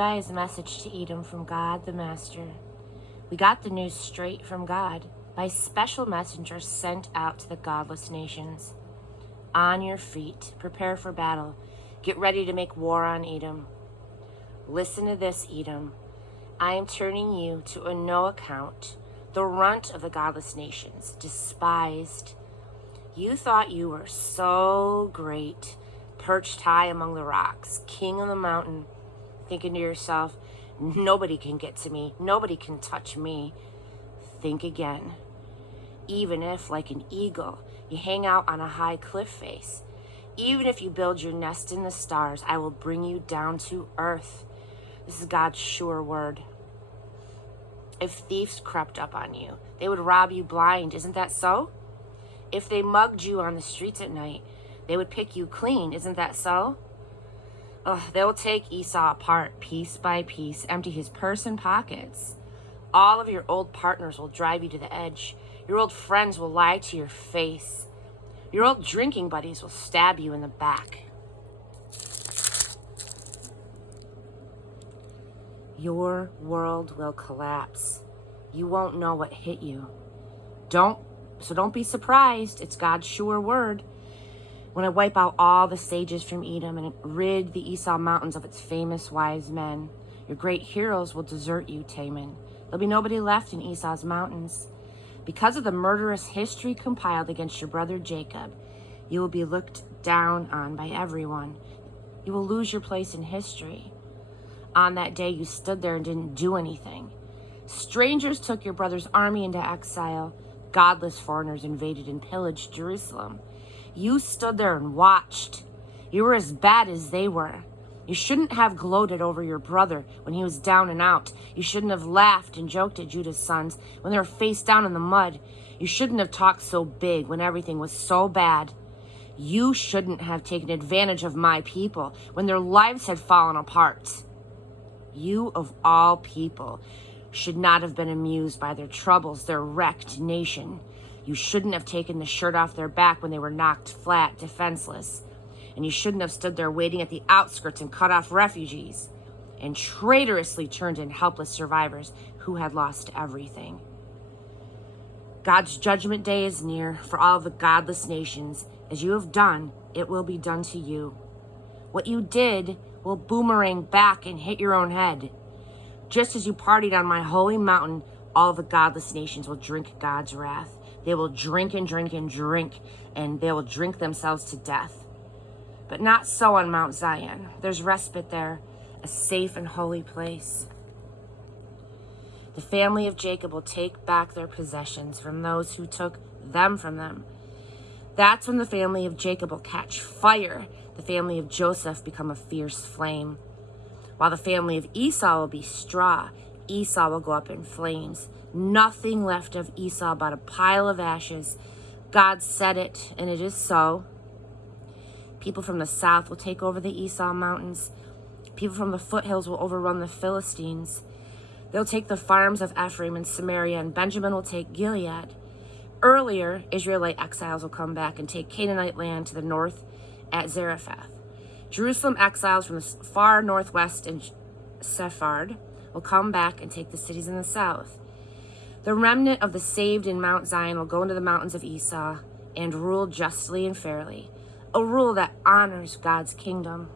Obadiah's message to Edom from God the Master. We got the news straight from God by special messengers sent out to the godless nations. On your feet, prepare for battle. Get ready to make war on Edom. Listen to this, Edom. I am turning you to a no account, the runt of the godless nations, despised. You thought you were so great, perched high among the rocks, king of the mountain, thinking to yourself, nobody can get to me, nobody can touch me. Think again. Even if, like an eagle, you hang out on a high cliff face, even if you build your nest in the stars, I will bring you down to earth. This is God's sure word. If thieves crept up on you, they would rob you blind. Isn't that so? If they mugged you on the streets at night, they would pick you clean. Isn't that so? They will take Esau apart piece by piece, empty his purse and pockets. All of your old partners will drive you to the edge. Your old friends will lie to your face. Your old drinking buddies will stab you in the back. Your world will collapse. You won't know what hit you. Don't be surprised. It's God's sure word. When I wipe out all the sages from Edom and rid the Esau mountains of its famous wise men, your great heroes will desert you, Taman. There'll be nobody left in Esau's mountains. Because of the murderous history compiled against your brother Jacob, you will be looked down on by everyone. You will lose your place in history. On that day, you stood there and didn't do anything. Strangers took your brother's army into exile. Godless foreigners invaded and pillaged Jerusalem. You stood there and watched. You were as bad as they were. You shouldn't have gloated over your brother when he was down and out. You shouldn't have laughed and joked at Judah's sons when they were face down in the mud. You shouldn't have talked so big when everything was so bad. You shouldn't have taken advantage of my people when their lives had fallen apart. You, of all people, should not have been amused by their troubles, their wrecked nation. You shouldn't have taken the shirt off their back when they were knocked flat, defenseless. And you shouldn't have stood there waiting at the outskirts and cut off refugees and traitorously turned in helpless survivors who had lost everything. God's judgment day is near for all of the godless nations. As you have done, it will be done to you. What you did will boomerang back and hit your own head. Just as you partied on my holy mountain, all the godless nations will drink God's wrath. They will drink and drink and drink, and they will drink themselves to death. But not so on Mount Zion. There's respite there, a safe and holy place. The family of Jacob will take back their possessions from those who took them from them. That's when the family of Jacob will catch fire, the family of Joseph become a fierce flame. While the family of Esau will be straw, Esau will go up in flames. Nothing left of Esau but a pile of ashes. God said it, and it is so. People from the south will take over the Esau mountains. People from the foothills will overrun the Philistines. They'll take the farms of Ephraim and Samaria, and Benjamin will take Gilead. Earlier, Israelite exiles will come back and take Canaanite land to the north at Zarephath. Jerusalem exiles from the far northwest and Sephard will come back and take the cities in the south. The remnant of the saved in Mount Zion will go into the mountains of Esau and rule justly and fairly, a rule that honors God's kingdom.